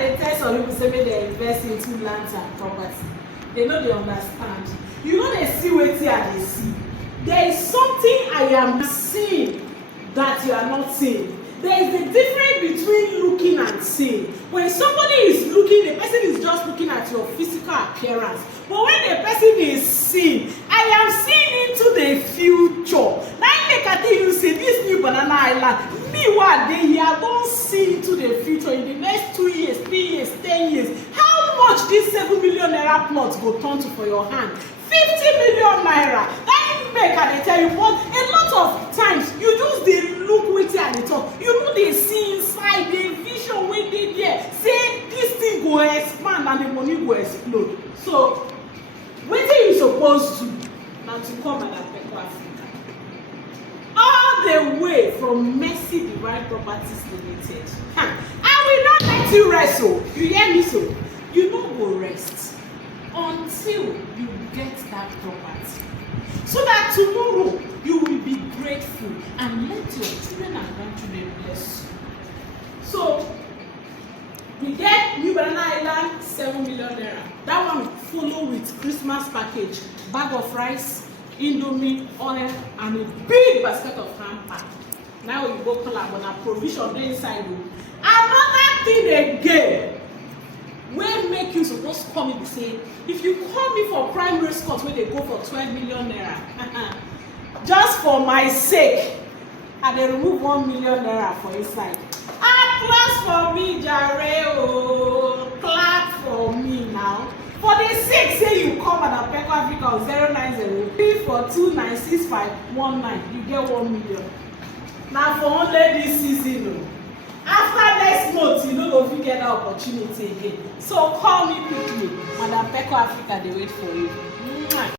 they tell some people say make they invest into lands and property. They know they understand. You know they see wetin I dey see. There is something I am seeing that you are not seeing. There is a difference between looking and seeing. When somebody is looking, the person is just looking at your physical appearance. But when the person is seeing, I am seeing into the future. Now make I tell you say this new Banana Highland, me what dey here, I don see into the future in the next 2 years, 3 years, 10 years. How much this 7 million naira plot go turn to for your hand? 50 million naira. That make I dey tell you, but a lot of times you just dey look wetin I dey talk. You no dey see inside the vision wey dey there. Say this thing go expand and the money go explode. So wetin you suppose do na to come at Pekle Africa. All the way from Mercy Devised Properties Limited. I will not let you rest. So you hear me so? You no go rest until you get that property, so that tomorrow you will be grateful and let your children and grandchildren bless you. So we get new Banana Highland 7 million naira. That one follow with Christmas package, bag of rice, indomie, oil, and a big basket of hamper. Now you go collab on a provision dey inside. Another thing again wey make you suppose call me be say, if you call me for Primerose court wey dey go for 12 million naira, just for my sake, I dey remove 1 million naira for inside. Clap for me, jare oh, clap for me now. For the sake say you come at Pekle Africa on 090-342-96519, you get 1 million. Now for only this season o. After next month, you no go fit get that opportunity again. So call me quickly. Pekle Africa, they wait for you.